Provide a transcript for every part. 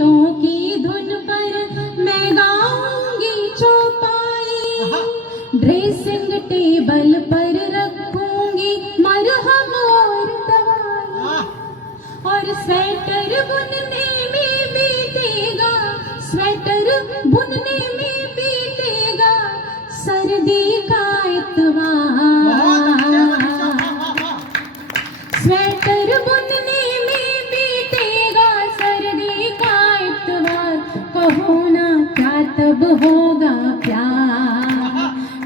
गीतों की धुन पर मैं गाऊंगी चौपाई, ड्रेसिंग टेबल पर रखूंगी मरहम और दवाई, और स्वेटर बुनने में बीतेगा, स्वेटर बुनने में बीतेगा सर्दी का इतवार, स्वेटर बुनने में बीतेगा सर्दी का इतवार, कहो ना क्या तब होगा प्यार,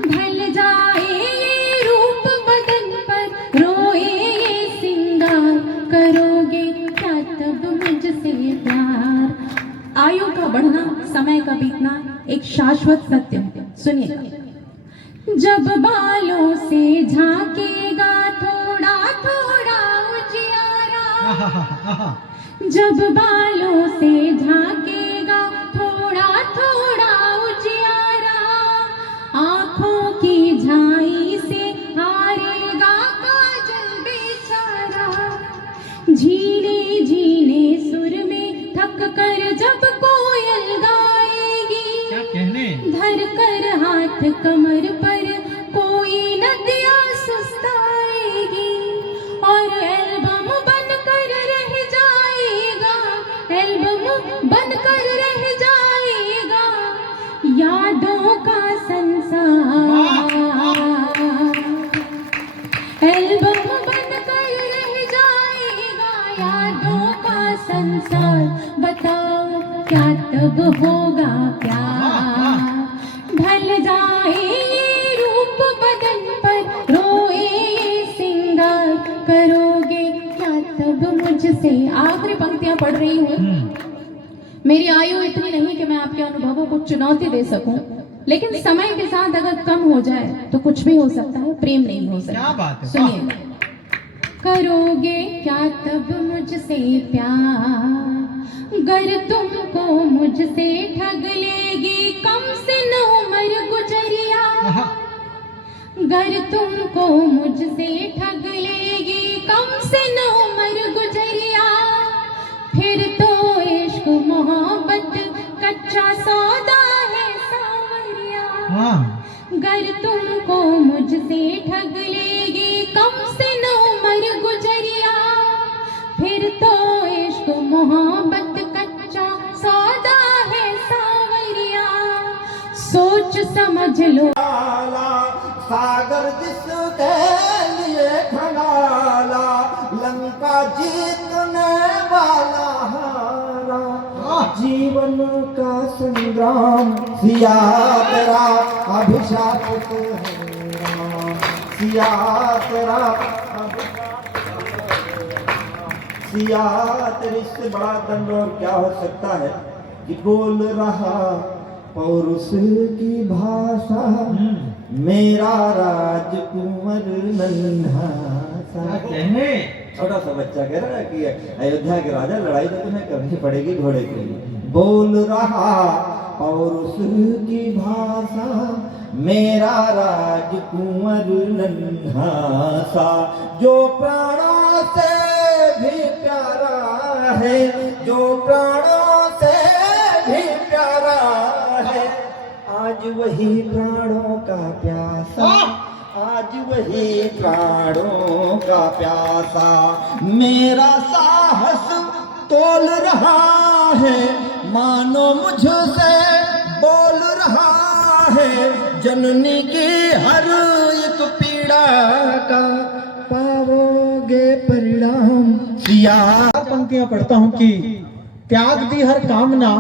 ढल जाए ये रूप बदन पर, रोए ये सिंगार, करोगे क्या तब मुझसे प्यार। आयु का बढ़ना, समय का बीतना एक शाश्वत सत्य है। सुनिए, जब बालों से झांकेगा थोड़ा थोड़ा उजियारा, जब बालों से झांकेगा थोड़ा थोड़ा उजियारा, आंखों की झाई से हारेगा काजल बेचारा, झीने झीने सुर में थक कर जब कोयल गाएगी, क्या कहने, धर कर हाथ कमर पर कोई नदियाँ सुस्ताएगी, और एल्बम बनकर रह जाएगा, एल्बम बनकर रह जाएगा यादों का संसार, एल्बम बनकर रह जाएगा यादों का संसार, बताओ क्या तब होगा प्यार, ढल जाए ये रूप बदन पर, रोए ये सिंगार, करोगे क्या तब मुझसे। आखिरी पंक्तियां पढ़ रही हूँ। मेरी आयु इतनी नहीं कि मैं आपके अनुभवों को चुनौती दे सकूं, लेकिन समय के साथ अगर कम हो जाए तो कुछ भी हो सकता है, प्रेम नहीं हो सकता। क्या बात है। सुनिए, करोगे क्या तब मुझसे प्यार, गर तुमको मुझसे ठग लेगी कम से न उम्र गुजरिया, गर तुमको मुझसे ठग लेगी कम से न उम्र गुजरिया, फिर तो इश्क मोहब्बत कच्चा सौदा है सांवरिया, गर तुमको मुझसे ठग लेगी कम से न उम्र गुजरिया, फिर तो इश्क मोहब्बत कच्चा सौदा है सांवरिया, सोच समझ लो। सागर जिसके लिए खंगाला, लंका जीतने वाला हारा, जीवन का संग्राम सिया तेरा अभिशाप है राम, सिया तेरा सिया तेरे से बड़ा दंड और क्या हो सकता है कि बोल रहा पौरुष की भाषा, मेरा राजकुंवर नन्हा सा। छोटा सा बच्चा कह रहा है कि अयोध्या के राजा, लड़ाई तो तुम्हें करनी पड़ेगी घोड़े के लिए, बोल रहा पौरुष की भाषा, मेरा राजकुंवर नन्हा सा, जो प्राणों से भी प्यारा है, जो प्राणों से भी प्यारा है, आज वही प्राणों का प्यासा, आज वही प्राणों का प्यासा, मेरा साहस तोल रहा है, मानो मुझसे बोल रहा है, जननी की हर एक पीड़ा का पाओगे परिणाम सिया। पंक्तियां पढ़ता हूं कि त्याग दी हर कामना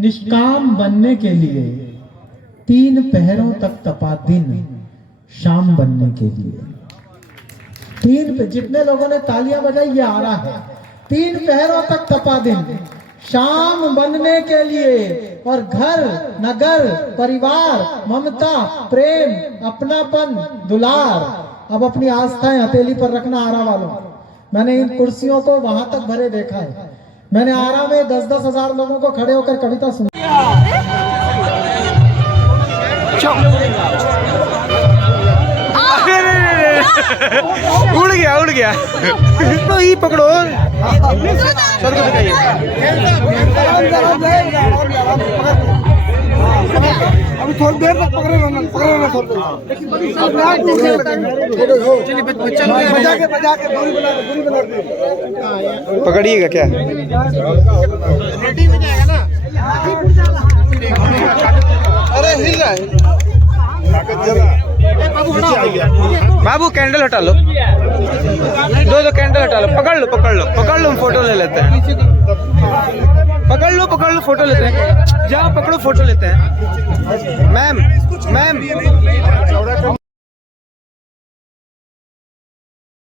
निष्काम बनने के लिए, 3 पहरों तक तपा दिन शाम बनने के लिए। 3 पे जितने लोगों ने तालियां बजाई ये आ रहा है, 3 पहरों तक तपा दिन शाम बनने के लिए, और घर नगर परिवार ममता प्रेम अपनापन दुलार। अब अपनी आस्थाएं हथेली पर रखना आरा वालों। मैंने इन कुर्सियों को वहां तक भरे देखा है। मैंने आरा में 10-10 हजार लोगों को खड़े होकर कविता सुनी। उड़ गया तो ही पकड़ो सर को दिखाइए। थोड़ी देर तक पकड़े रहना थोड़ी बजा के दूरी बना दे। पकड़िएगा क्या? अरे हिल रहा है। बाबू कैंडल हटा लो, दो कैंडल हटा लो, पकड़ लो हम फोटो ले लेते हैं। पकड़ लो फोटो लेते हैं। जाओ पकड़ो फोटो लेते हैं। मैम